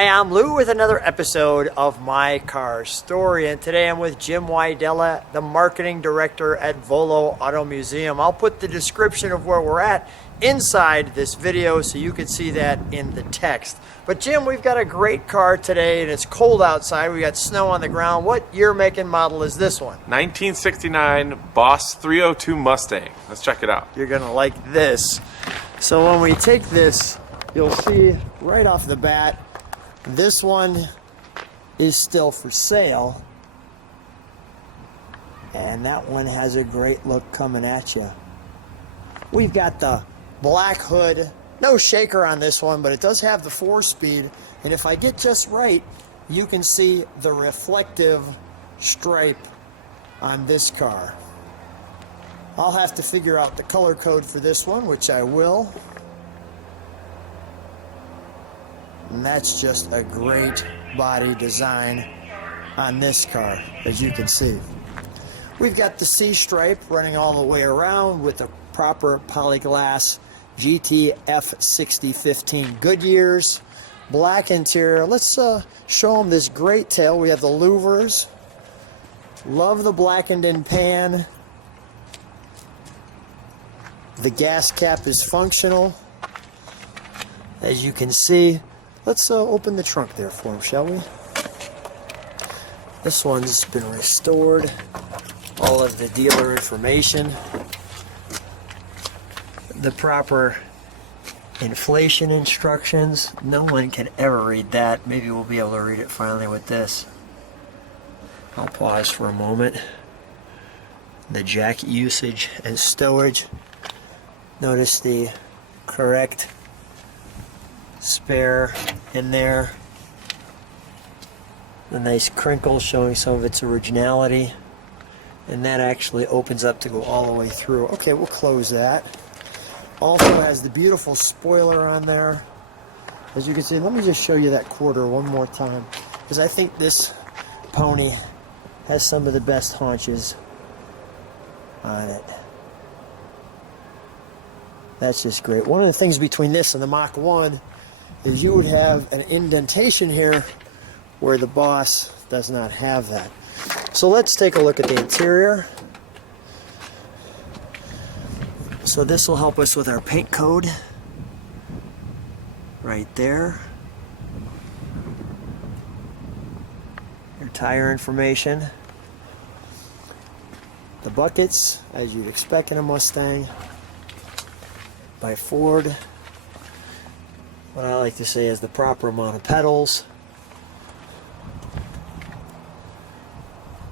Hi, I'm Lou with another episode of My Car Story, and today I'm with Jim Wydella, the marketing director at Volo Auto Museum. I'll put the description of where we're at inside this video so you can see that in the text. But Jim, we've got a great car today and it's cold outside. We got snow on the ground. What year, make, and model is this one? 1969 Boss 302 Mustang. Let's check it out. You're gonna like this. So when we take this, you'll see right off the bat, this one is still for sale, and that one has a great look coming at you. We've got the black hood, no shaker on this one, but it does have the 4-speed, and if I get just right, you can see the reflective stripe on this car. I'll have to figure out the color code for this one, which I will. And that's just a great body design on this car, as you can see. We've got the C-stripe running all the way around with the proper polyglass GTF 6015 Goodyears. Black interior. Let's show them this great tail. We have the louvers. Love the blackened in pan. The gas cap is functional, as you can see. Let's open the trunk there for him, shall we? This one's been restored. All of the dealer information. The proper inflation instructions. No one can ever read that. Maybe we'll be able to read it finally with this. I'll pause for a moment. The jack usage and stowage. Notice the correct spare in there. The nice crinkle showing some of its originality. And that actually opens up to go all the way through. Okay, we'll close that. Also has the beautiful spoiler on there. As you can see, let me just show you that quarter one more time, because I think this pony has some of the best haunches on it. That's just great. One of the things between this and the Mach 1 is you would have an indentation here where the Boss does not have that. So let's take a look at the interior. So this will help us with our paint code right there. Your tire information. The buckets, as you'd expect in a Mustang, by Ford. What I like to say is the proper amount of pedals.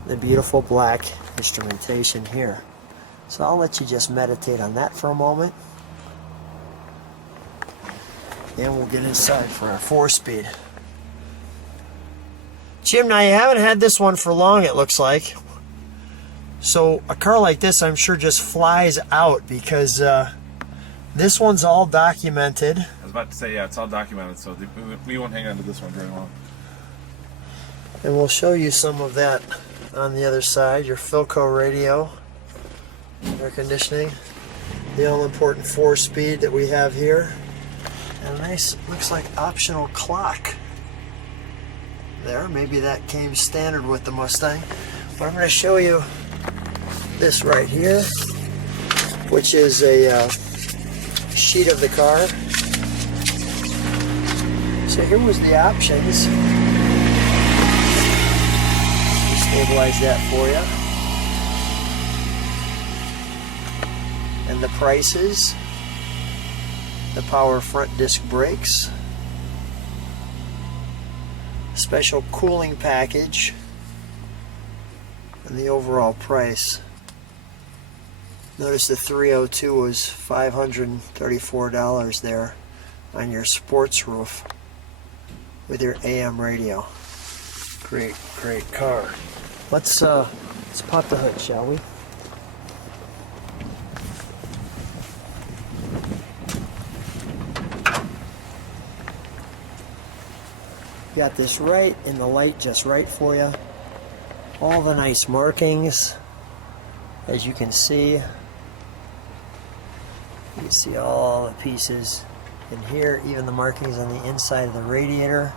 The beautiful black instrumentation here. So I'll let you just meditate on that for a moment. And we'll get inside for our 4-speed. Jim, now you haven't had this one for long, it looks like. So a car like this, I'm sure, just flies out because this one's all documented. I was about to say, yeah, it's all documented, so we won't hang on to this one very long. And we'll show you some of that on the other side. Your Philco radio, air conditioning, the all-important 4-speed that we have here, and a nice, looks like optional clock there. Maybe that came standard with the Mustang. But I'm going to show you this right here, which is a sheet of the car. So here was the options. Stabilize that for you. And the prices. The power front disc brakes. Special cooling package. And the overall price. Notice the 302 was $534 there on your sports roof with your AM radio. Great, great car. Let's pop the hood, shall we? Got this right in the light, just right for you. All the nice markings, as you can see. You can see all the pieces in here, even the markings on the inside of the radiator.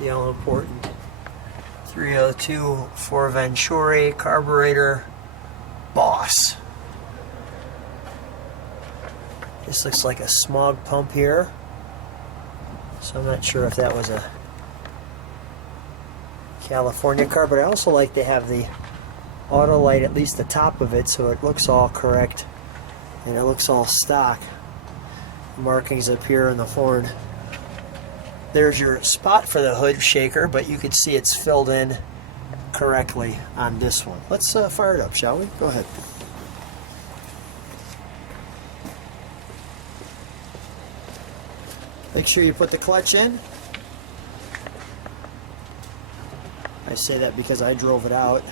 The all-important 302 for Venturi carburetor Boss. This looks like a smog pump here, so I'm not sure if that was a California car, but I also like to have the auto light, at least the top of it, so it looks all correct and it looks all stock. Markings up here on the Ford. There's your spot for the hood shaker, but you can see it's filled in correctly on this one. Let's fire it up, shall we? Go ahead. Make sure you put the clutch in. I say that because I drove it out.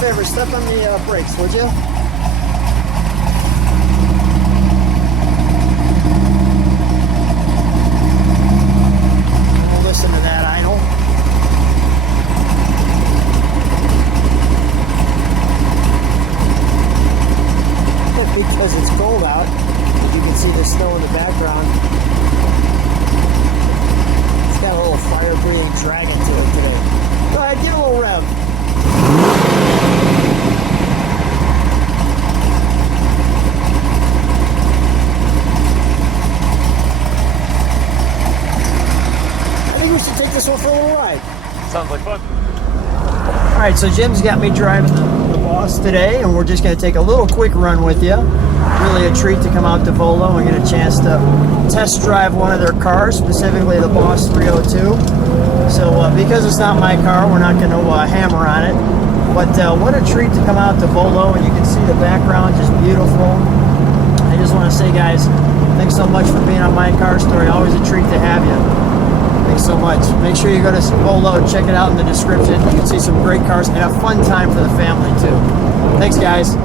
Favor, step on the brakes, would you? We'll listen to that idle. Because it's cold out, you can see the snow in the background. It's got a little fire-breathing dragon to it today. Go ahead, get a little rev. We should take this one for a little ride. Sounds like fun. Alright, so Jim's got me driving the Boss today, and we're just going to take a little quick run with you. Really a treat to come out to Volo and get a chance to test drive one of their cars, specifically the Boss 302. So because it's not my car, we're not going to hammer on it. But what a treat to come out to Volo, and you can see the background just beautiful. I just want to say, guys, thanks so much for being on My Car Story. Always a treat to have you. Thanks so much. Make sure you go to Volo, check it out in the description. You can see some great cars and a fun time for the family too. Thanks, guys.